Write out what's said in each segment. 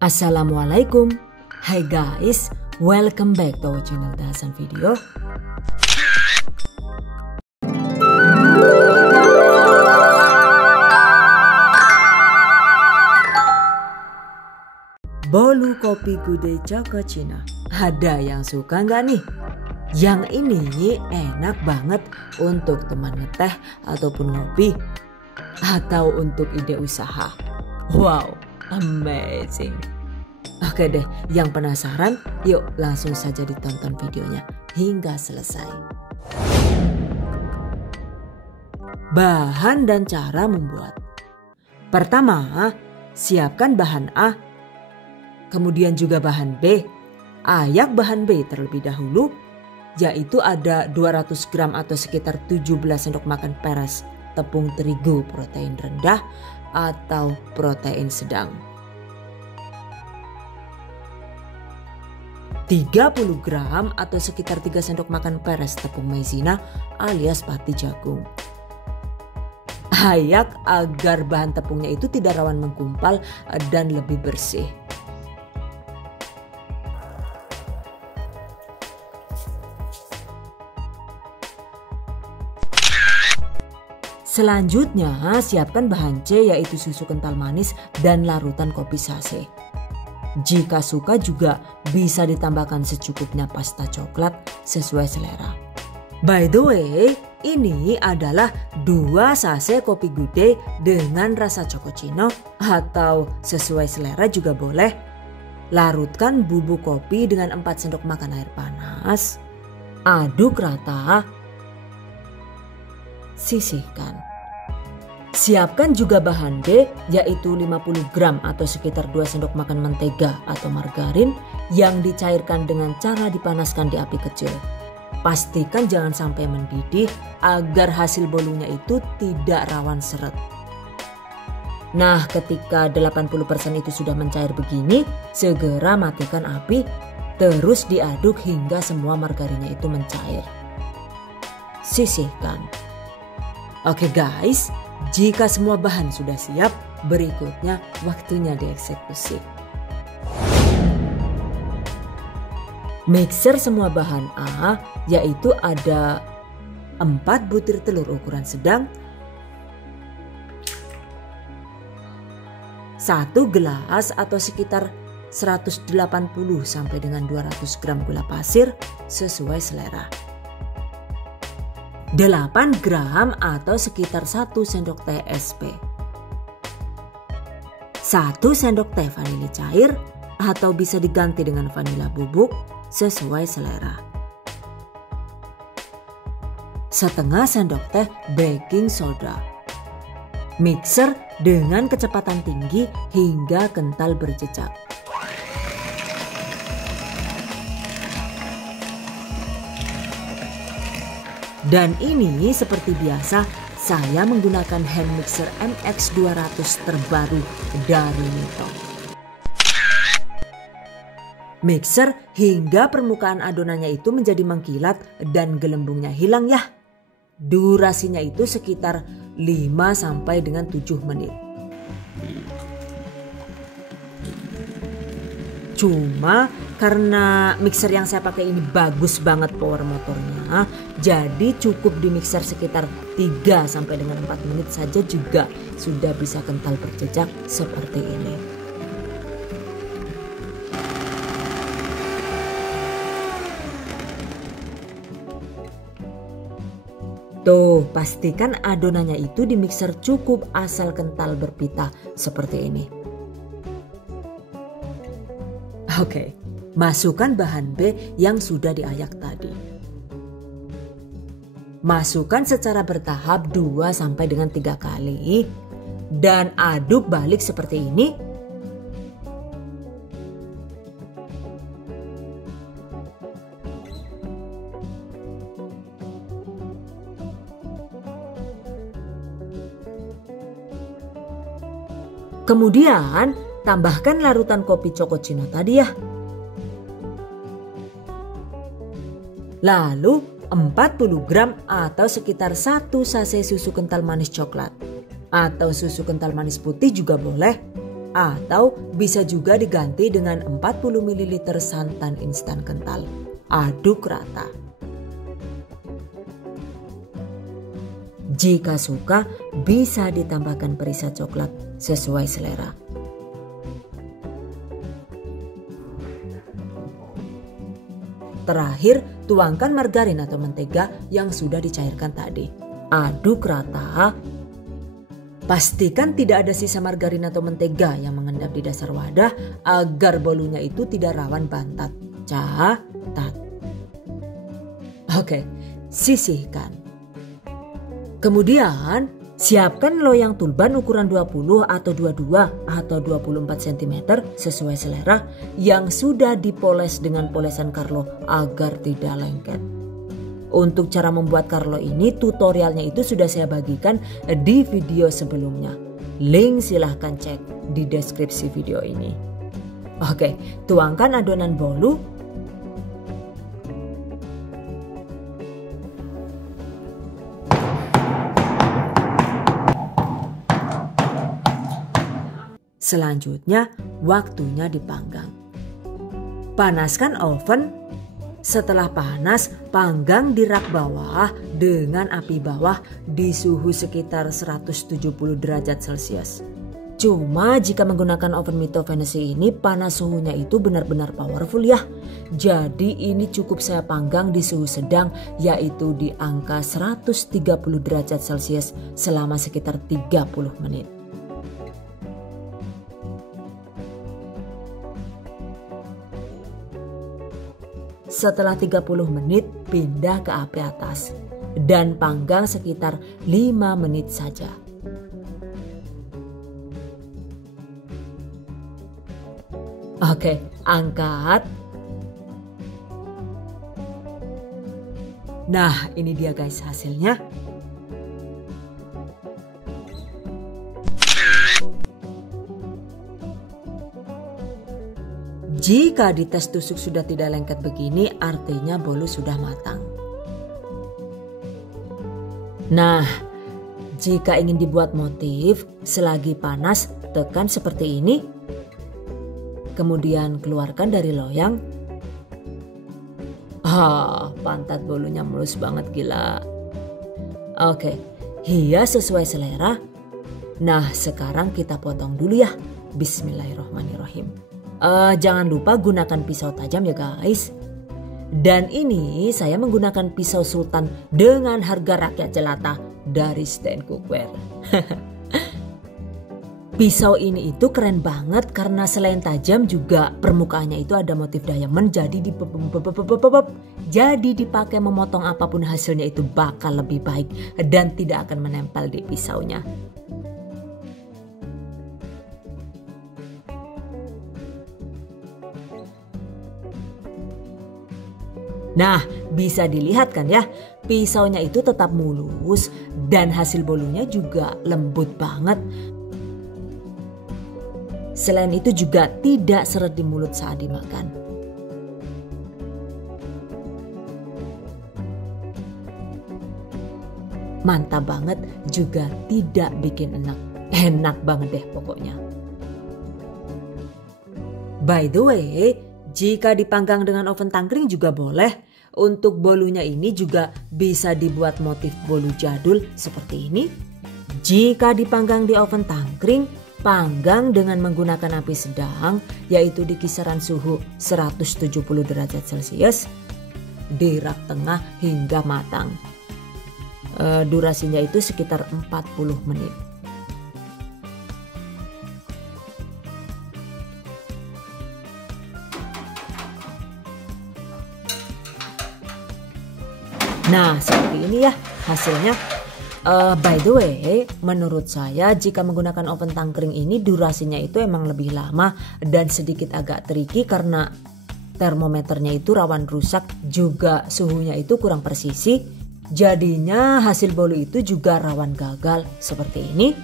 Assalamualaikum. Hai guys, welcome back to our channel Dahasan Video. Bolu kopi gudeg Choco Cino. Ada yang suka nggak nih? Yang ini enak banget untuk teman ngeteh ataupun ngopi, atau untuk ide usaha. Wow, amazing. Oke deh, yang penasaran yuk langsung saja ditonton videonya hingga selesai. Bahan dan cara membuat. Pertama, siapkan bahan A, kemudian juga bahan B. Ayak bahan B terlebih dahulu, yaitu ada 200 gram atau sekitar 17 sendok makan peras tepung terigu protein rendah atau protein sedang. 30 gram atau sekitar 3 sendok makan peras tepung maizena alias pati jagung. Ayak agar bahan tepungnya itu tidak rawan menggumpal dan lebih bersih. Selanjutnya siapkan bahan C, yaitu susu kental manis dan larutan kopi sachet. Jika suka juga bisa ditambahkan secukupnya pasta coklat sesuai selera. By the way, ini adalah 2 sachet kopi gudeg dengan rasa Choco Cino atau sesuai selera juga boleh. Larutkan bubuk kopi dengan 4 sendok makan air panas. Aduk rata. Sisihkan. Siapkan juga bahan D, yaitu 50 gram atau sekitar 2 sendok makan mentega atau margarin yang dicairkan dengan cara dipanaskan di api kecil. Pastikan jangan sampai mendidih agar hasil bolunya itu tidak rawan seret. Nah, ketika 80% itu sudah mencair begini, segera matikan api, terus diaduk hingga semua margarinnya itu mencair. Sisihkan. Oke guys, jika semua bahan sudah siap, berikutnya waktunya dieksekusi. Mixer semua bahan A, yaitu ada 4 butir telur ukuran sedang, 1 gelas atau sekitar 180 sampai dengan 200 gram gula pasir sesuai selera. 8 gram atau sekitar 1 sendok teh SP. 1 sendok teh vanili cair atau bisa diganti dengan vanila bubuk sesuai selera. 1/2 sendok teh baking soda. Mixer dengan kecepatan tinggi hingga kental berjejak. Dan ini seperti biasa saya menggunakan hand mixer MX200 terbaru dari Mito. Mixer hingga permukaan adonannya itu menjadi mengkilat dan gelembungnya hilang ya. Durasinya itu sekitar 5 sampai dengan 7 menit. Cuma karena mixer yang saya pakai ini bagus banget power motornya, jadi cukup di mixer sekitar 3 sampai dengan 4 menit saja juga sudah bisa kental berjejak seperti ini. Tuh, pastikan adonannya itu di mixer cukup asal kental berpita seperti ini. Oke, masukkan bahan B yang sudah diayak tadi. Masukkan secara bertahap 2 sampai dengan 3 kali dan aduk balik seperti ini. Kemudian tambahkan larutan kopi Choco Cino tadi ya. Lalu 40 gram atau sekitar 1 sachet susu kental manis coklat. Atau susu kental manis putih juga boleh. Atau bisa juga diganti dengan 40 ml santan instan kental. Aduk rata. Jika suka, bisa ditambahkan perisa coklat sesuai selera. Terakhir, tuangkan margarin atau mentega yang sudah dicairkan tadi. Aduk rata. Pastikan tidak ada sisa margarin atau mentega yang mengendap di dasar wadah agar bolunya itu tidak rawan bantat. Catat. Oke, sisihkan. Kemudian, siapkan loyang tulban ukuran 20 atau 22 atau 24 cm sesuai selera yang sudah dipoles dengan polesan Carlo agar tidak lengket. Untuk cara membuat Carlo ini tutorialnya itu sudah saya bagikan di video sebelumnya. Link silahkan cek di deskripsi video ini. Oke, tuangkan adonan bolu. Selanjutnya, waktunya dipanggang. Panaskan oven. Setelah panas, panggang di rak bawah dengan api bawah di suhu sekitar 170 derajat Celcius. Cuma jika menggunakan oven Mito Fantasy ini panas suhunya itu benar-benar powerful ya. Jadi ini cukup saya panggang di suhu sedang yaitu di angka 130 derajat Celcius selama sekitar 30 menit. Setelah 30 menit pindah ke api atas dan panggang sekitar 5 menit saja. Oke, angkat. Nah, ini dia guys hasilnya. Jika dites tusuk sudah tidak lengket begini, artinya bolu sudah matang. Nah, jika ingin dibuat motif, selagi panas tekan seperti ini. Kemudian keluarkan dari loyang. Pantat bolunya mulus banget gila. Oke, hias sesuai selera. Nah, sekarang kita potong dulu ya. Bismillahirrahmanirrahim. Jangan lupa gunakan pisau tajam ya guys. Dan ini saya menggunakan pisau sultan dengan harga rakyat jelata dari Stand Cookware. Pisau ini itu keren banget karena selain tajam juga permukaannya itu ada motif diamond jadi dipakai memotong apapun hasilnya itu bakal lebih baik dan tidak akan menempel di pisaunya. Nah, bisa dilihat kan ya, pisaunya itu tetap mulus dan hasil bolunya juga lembut banget. Selain itu juga tidak seret di mulut saat dimakan. Mantap banget, juga tidak bikin enak. Enak banget deh pokoknya. By the way, jika dipanggang dengan oven tangkring juga boleh. Untuk bolunya ini juga bisa dibuat motif bolu jadul seperti ini. Jika dipanggang di oven tangkring, panggang dengan menggunakan api sedang yaitu di kisaran suhu 170 derajat Celcius di rak tengah hingga matang. Durasinya itu sekitar 40 menit. Nah, seperti ini ya hasilnya. By the way, menurut saya jika menggunakan oven tangkring ini durasinya itu emang lebih lama dan sedikit agak tricky karena termometernya itu rawan rusak, juga suhunya itu kurang presisi. Jadinya hasil bolu itu juga rawan gagal seperti ini.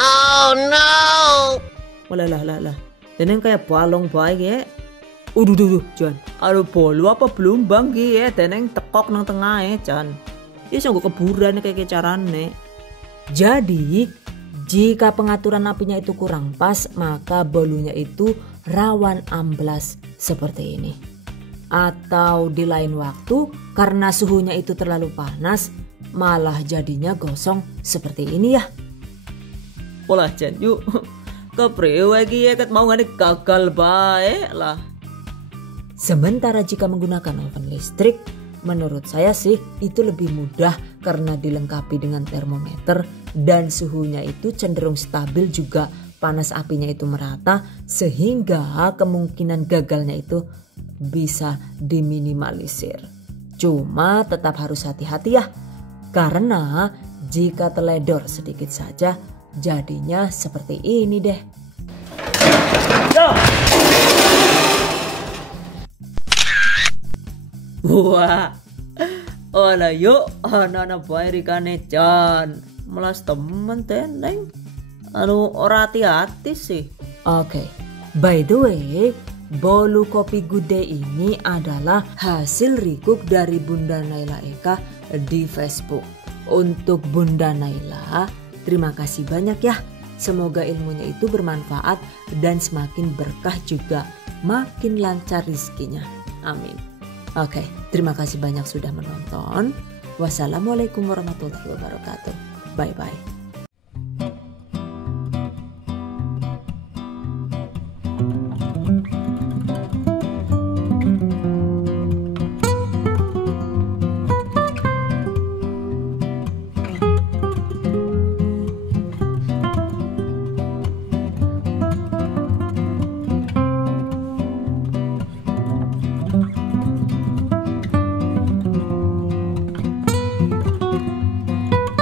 Oh no! Walah. Tenang kayak balong baik ya. Duh, Jan. Aduh bolu apa belum bang ya? Tenang tekok nang tengah ya, Jan. Ya sanggup keburan kayak carane. Jadi Jika pengaturan apinya itu kurang pas, maka bolunya itu rawan amblas seperti ini. Atau di lain waktu, karena suhunya itu terlalu panas, malah jadinya gosong seperti ini ya. Olah Jan, yuk kepriwe iki ket mau ngene gagal bae lah. Sementara jika menggunakan oven listrik, menurut saya sih itu lebih mudah karena dilengkapi dengan termometer dan suhunya itu cenderung stabil, juga panas apinya itu merata, sehingga kemungkinan gagalnya itu bisa diminimalisir. Cuma tetap harus hati-hati ya, karena jika teledor sedikit saja jadinya seperti ini deh. Wah, olah yuk anak-anak bae rikane Jan. Melas temen teneng. Ora hati-hati sih. Oke, by the way, bolu kopi Gude ini adalah hasil recook dari Bunda Naila Eka di Facebook. Untuk Bunda Naila, terima kasih banyak ya. Semoga ilmunya itu bermanfaat dan semakin berkah, juga makin lancar rizkinya. Amin. Oke, terima kasih banyak sudah menonton. Wassalamualaikum warahmatullahi wabarakatuh. Bye-bye.